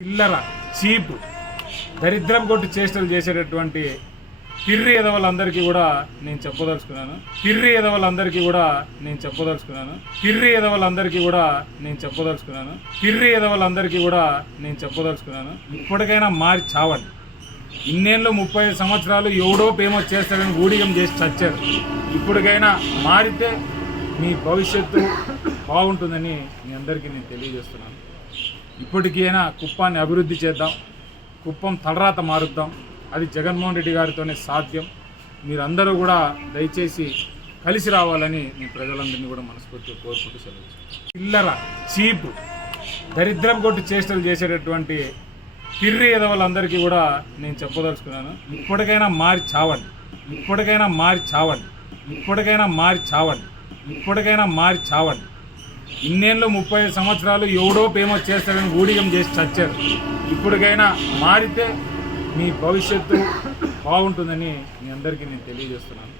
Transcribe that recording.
చిల్లర చీప్ దరిద్రం కొట్టి చేష్టలు చేసేటటువంటి పిర్రి ఎదవలందరికీ కూడా నేను చెప్పదలుచుకున్నాను. పిర్రి ఎదవలందరికీ కూడా నేను చెప్పదలుచుకున్నాను. పిర్రి ఎదవలందరికీ కూడా నేను చెప్పదలుచుకున్నాను. పిర్రి ఎదవలందరికీ కూడా నేను చెప్పదలుచుకున్నాను. ఇప్పటికైనా మారి చావండి. ఇన్నేళ్ళు 35 సంవత్సరాలు ఎవడో ఫేమస్ చేస్తాడని ఊడిగం చేసి చచ్చారు. ఇప్పటికైనా మారితే మీ భవిష్యత్తు బాగుంటుందని మీ అందరికీ నేను తెలియజేస్తున్నాను. ఇప్పటికైనా కుప్పాన్ని అభివృద్ధి చేద్దాం. కుప్పం తలరాత మారుద్దాం. అది జగన్మోహన్ రెడ్డి గారితోనే సాధ్యం. మీరందరూ కూడా దయచేసి కలిసి రావాలని నేను ప్రజలందరినీ కూడా మనస్ఫూర్తిగా కోరుకుంటూ సెలవు. చిల్లర చీప్ దరిద్రం కొట్టి చేష్టలు చేసేటటువంటి పిర్రి ఎదవలందరికీ కూడా నేను చెప్పదలుచుకున్నాను. ఇప్పటికైనా మారి చావండి. ఇప్పటికైనా మారి చావండి. ఇప్పటికైనా మారి చావండి. ఇప్పటికైనా మారి చావండి. ఇన్నేళ్ళు 35 సంవత్సరాలు ఎవడో ఫేమస్ చేస్తాడని ఊడిగం చేసి చచ్చారు. ఇప్పటికైనా మారితే మీ భవిష్యత్తు బాగుంటుందని మీ అందరికీ నేను తెలియజేస్తున్నాను.